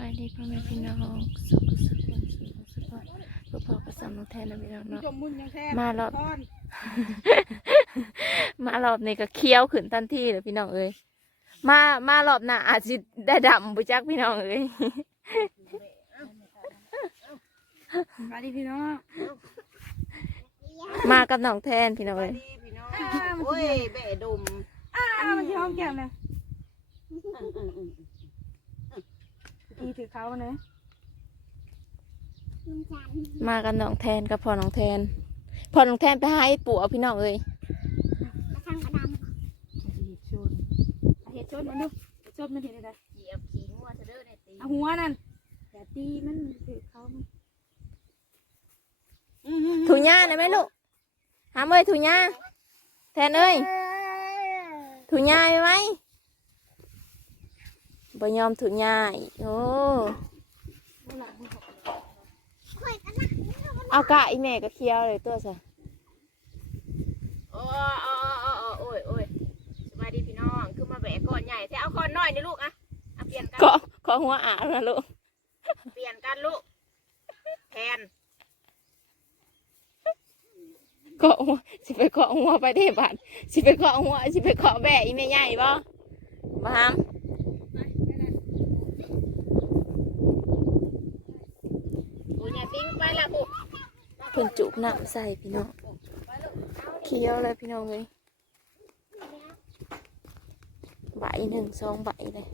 บายดีพ่อแม่พี่น้องสุขสุขวันสุขสุขวันพ่อพ่อประสานน้องแทนนะพี่น้องเนาะ จมมุนยังแท้มารอบทอนมารอบนี้ก็เคี้ยวขึ้นทันทีเลยพี่น้องเอ้ยมามารอบหน้าอาจจะได้ดำบุจักพี่น้องเอ้ยมาดิพี่น้องมากับน้องแทนพี่น้องเอ้ยดีพี่น้อง โอ้ยแบะดม อ้ามันที่ห้องแก้มเลย อืมอืมอืม อีถือเขาเนยมากับน้องแทนกับพ่อน้องแทนพ่อน้องแทนไปหาไอ้ปู่เอาพี่น้องเอ้ยเห็ดชนมันดูเห็ดชนมันเห็นอะไรเหยียบขี้งัวเธอเด้อในตีเอาหัวนั่นอย่าตีมันถือเขามันถุงย่าได้ไหมลูกหามเอ้ยถุงย่าแทนเอ้ยถุงย่าได้ไหม บ่ยอมถุงย่าอีกโอ้เอากะอีแม่ก็เคี้ยวเลยตัวซะโอ้โอ้โอ้โอ้ยโอ้ยสบายดีพี่น้องคือมาแบะก้อนใหญ่แต่เอาก้อนน้อยนี่ลูกอะเอาเปลี่ยนกันขอขอหัวอ่านะลูกเปลี่ยนกันลูกแทนเกาะหัวสิไปเกาะหัวไปเทบานสิไปเกาะหัวสิไปเกาะแบะอีแม่ใหญ่บ่บ่ฮัม โอ้ยอย่าทิ้งไปละลูก เพิ่นจุกน้ำใส่พี่น้องเคี้ยวเลยพี่น้องเลยใบหนึ่งสองใบเลย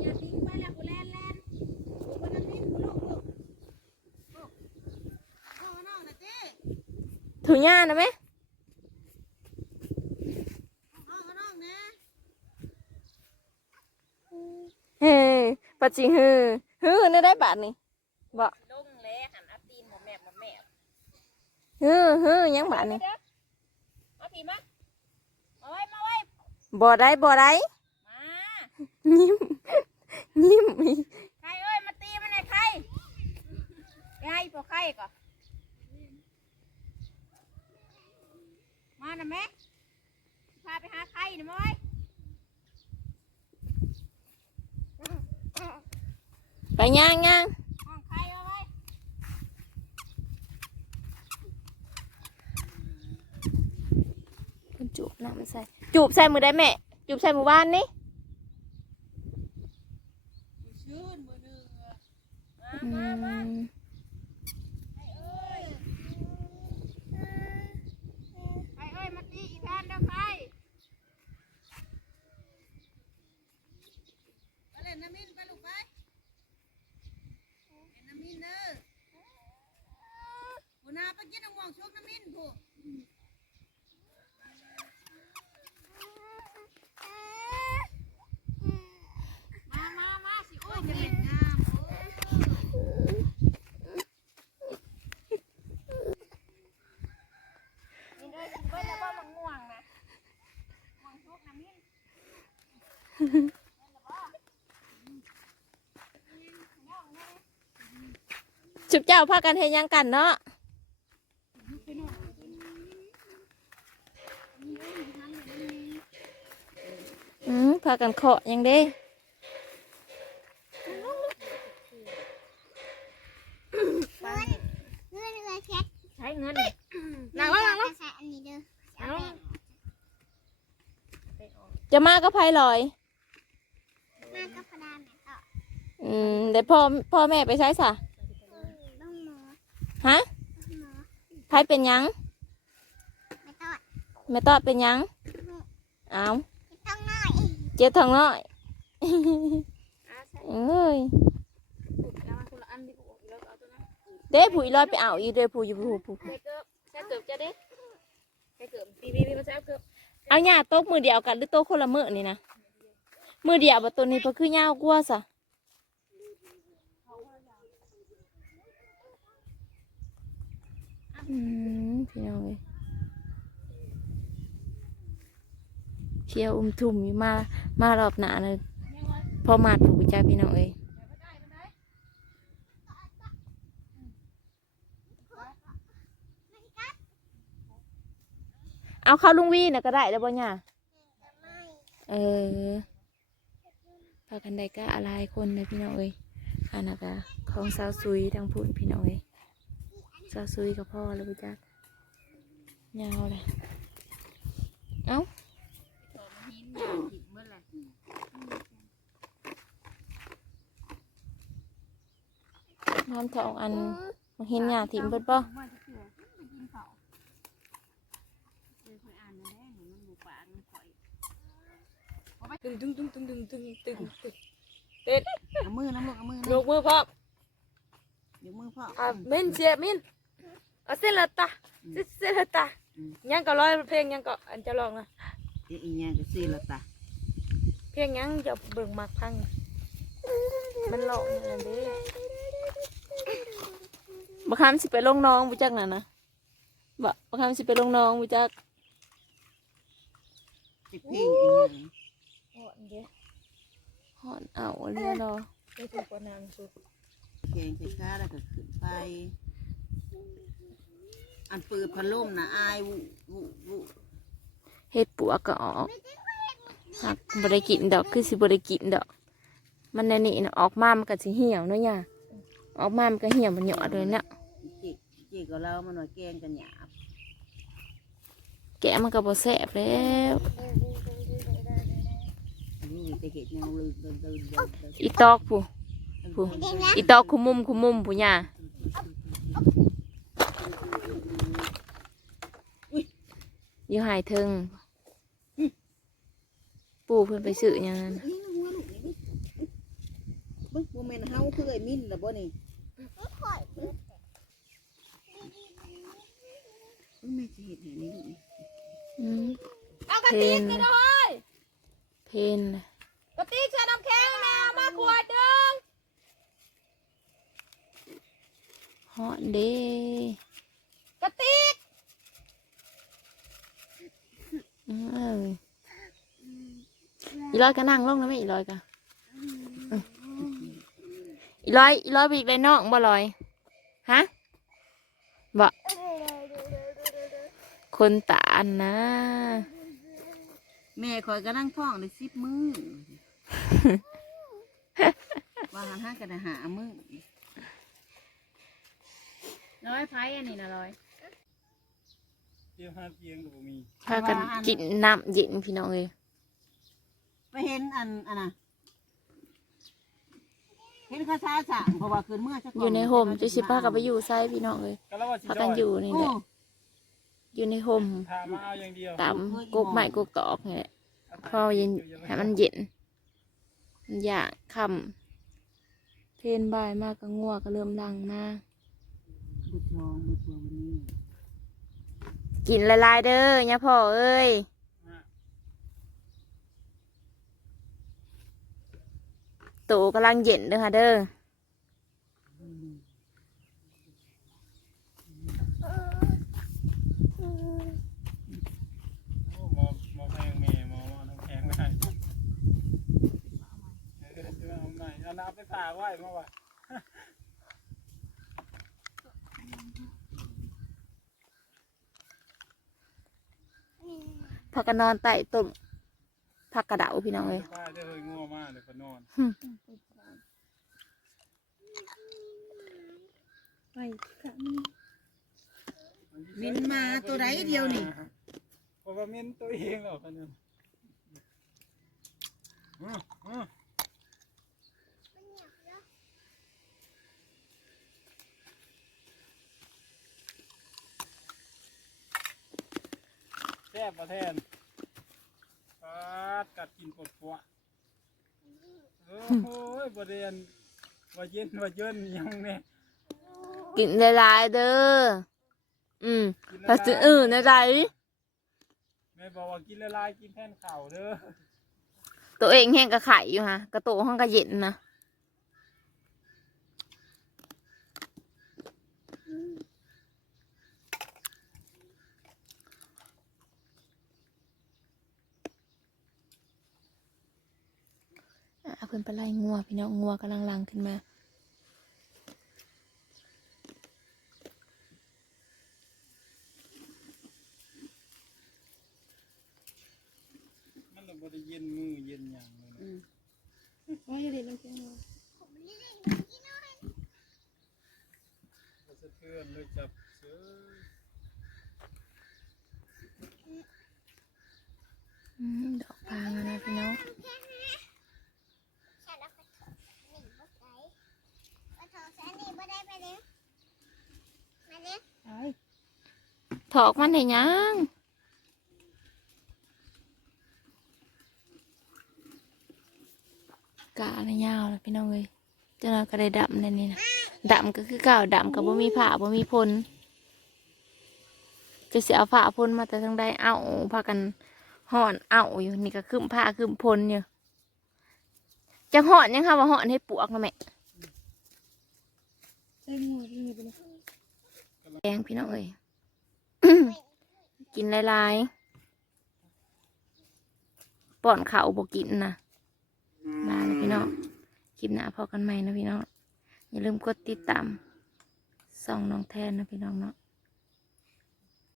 อย่าทิ้งไปละกูแล่นแล่นกูก็นั่งนิ่งกูลูกลูกลูกน้องน้องนะเจ้ถุงย่านะไหมเฮ้ปัจจิงฮือ ฮือนี่ได้บาทนี่บ่ลงเลยหันอัพตีนหมอแม่หมอแม่ฮือฮือยังบาทนี่เด้อมาพี่มามาไว้มาไว้บ่ได้บ่ได้มายิ้มยิ้มอีกใครเอ้ยมาตีมันหน่อยใครไปให้พวกใครก่อนมาหน่ะแม่พาไปหาใครหน่อยมั้ย ไปย่างย่างห้องใครเอาไว้เพิ่นจูบน้ำใส่จูบใส่มือได้แม่จูบใส่มือบ้านนี่ชื่นมือหนึ่งอืมามามา ม ใครเอ้ยใครเอ้ยมาตีอีแทนเด้อใครไปเล่นน้ำมินไปลูกไปเล่นน้ำมินเด้อหัวหน้า ไปกินน้ำม่วงชุกน้ำมินผู้มามามาสิโอ้ยจะเป็นงามโอ้นี่เด้อสิเบิ่งแล้วว่ามันง่วงนะม่วงชุกน้ำมินจุบเจ้าพากันเฮ็ดหยังกันเนาะ อืมพากันเคาะยังเด้ใช้เงินนั่งลงนั่งลงอันนี้เด้อจะมาก็ไผลอย มากับพดาแม่ต่ออืมเดี๋ยวพ่อพ่อแม่ไปใช้สะต้องหมอฮะต้องหมอไผเป็นยัง ไม่ต่อแม่ตอดเป็นยังอ้า เจ็บท้องน้อยเอ้ยเอามาคนละอันดิกูแล้วเอาตัวนั้นเด้ผู้อีลอยไปเอาอีเด้ผู้อยู่ผู้ผู้ผู้ใช้เกือบใช้เกือบจะได้ใช้เกือบปีปีปีมาใช้เกือบเอาหญ้าโต๊ะมือเดียวกันหรือโต๊ะคนละมือนี่นะมือเดียวบ่ตัวนี้เพราะคือยาวกว่าซะอืมพี่น้องเอ้ย เชียวอุ้มทุ่มอยู่มามารอบหนาเลยพอมาถูกใจพี่น้องเอ้ยเอาเข้าลุงวีนะก็ได้แล้วบ่เนี่ยเออพากันได้ก็อะไรคนเลยพี่น้องเอ้ยอันนั้นก็ของสาวซุยทางพุ่นพี่น้องเอ้ยสาวซุยกับพ่อแล้วพี่จักยาวเลยเอ้า ตอนหินอย่างผิดเมื่อไหร่ น้ำทองอันมาเห็นหยาถิ่มเบิดป่ะว่าจะเสือไปกินเขาเจอคนอ่านมาแล้วหนูมันหมูป่ามันข่อยตึงตึงตึงตึงตึงตึงตึงตึงเอามือน้ำลูกเอามือยกมือพ่อยกมือพ่ออะมินเสียมินเอาเส้นละตาเส้นเส้นละตายังก็ร้อยเพลงยังก็อันจะลองนะอีอีเนี่ยก็ซีละตาเพลงยังจะเบิ่งมักพังมันหลอกอย่างนี้ บักคำสิไปลงน้องบุจักน่ะนะบักบักคำสิไปลงน้องบุจักจะเพลงอีเนี่ยหอนเด้หอนเอาเรียรอไปถูกกว่านางสุดเพลงไปค้าแล้วก็ขึ้นไป อันปืนพัดลมนะอายวุวุวุเฮ็ดปัวก็ออกหักบริกินดอกคือสิบริกินดอก มันในนี่นะออกมามันก็สิเหี่ยวเนาะย่า ออกมามันก็เหี่ยวมันหยอดเลยเนาะจิกจิกกับเรามันว่าแกงกันหยาบแกะมันก็บ่แซ่บแล้วอันนี้จะเห็นยังลืมเดินเดินเดินเดินอีตอกผู้ผู้อีตอกคุมมุมคุมมุมผู้ย่าอยู่หายเทิงปู่เพิ่นไปซื้ออย่างนั้นนี่นะหัวลูกนี่บึ้งโมเมนเฮาคือไอ้มินล่ะบ่นี่ ม่จะเห็นเห็นนี่ลูกนี่อืมเอากระเพติกนกันเลยเพนน่ะกระติกใส่น้ำแข็งแม่เอามาขวดหนึงฮอดเด้กระติกอืมเอ้ยอีร้อยก็นั่งลงนะแม่อีร้อยก็อืมอีร้อยอีร้อยไปอีกเลยน้องบ่ลอยฮะบ่ คนตาอันนะ แม่คอยก็นั่งท้องได้สิบมือว่าหันห้ากันหามือร้อยไพ่อันนี้นะร้อยเตรียมหาเตียงก็บ่มีพากันกินน้ำเย็นพี่น้องเลยไปเห็นอันอันน่ะเห็นข้าซาสะเพราะว่าคืนเมื่อสักอยู่ในโฮมจุสิพากันไปอยู่ไซพี่น้องเลยก็แล้วว่าสิพาจกัอนยอยู่นี่โอ้แหละ อ ยู่ในโฮมถามมาเอาอย่างเดียวตามกกไม้กกตอกนี่แหละพอเย็นให้มันเย็นมันอยากคำเพลนบ่ายมากก็งัวก็เริ่มลังมาบุตรทองบุตรทองวันนี้กินละลายๆเด้อย่าพ่อเอ้ยโตกำลังเย็นเด้อค่ะเด้อ โอ้หมอหมอแพงแม่หมอหมอน้ำแพงไม่ได้เออจะเอาใหม่เอาน้ำไปฝากไว้มาว่ะพักกันนอนใต้ต้นพักกระเดาพี่น้องเลยป้าจะเฮยงัวมากเดี๋ยวก็นอนมินมาตัวไหนเดียวนี่เพราะว่ามินตัวเองแล้วคันนึง อืออือแซ่บมาแทนปาดกัดกินปวดปัวโอ้โหประเด็นว่าเย็นว่าเย็นยังเนี่ยกินละลายๆเด้อ อืมภาษาอื่นนะไรแม่บอกว่ากินละลายกินแทนข่าวเด้อ ตัวเองแห้งกระไข่อยู่ฮะ กระโตห้องกระเย็นนะ เอาเพิ่นไปไล่งัวพี่น้องงัวกำลังลังขึ้นมามันเลยบ่ได้เย็นมือเย็นอย่างเลยนะมันเพียงเนาะผมเล่นกับพี่น้อยบ่สะเทือนเลยจับเสืออืมดอกพางอะนะพี่น้อง ฉันเอาไปถอดหนีบ่ได้ไปถอดแสนหนีบ่ได้ไปเลยมาเลย ไอ้ ถอกมันให้หยังกะอะไรยาวเลยพี่น้องเลยเจ้าเราก็ได้ดำในนี่นะดำก็คือเก่าดำกับบ่มีผ้าบ่มีพลจะเสียเอาผ้าพลมาแต่ทางใดเอาพากันห่อนเอาอยู่นี่ก็คืมผ้าคืมพลอยู่จะห่อนยังค่ะว่าห่อนให้ปวกนะแม่ แกงพี่น้องเอ้ยกินหลายๆป้อนข้าวบ่กินนะลาเลยพี่น้องคลิปหน้าพอกันใหม่นะพี่น้องอย่าลืมกดติดตามส่องน้องแทนนะพี่น้องเนาะ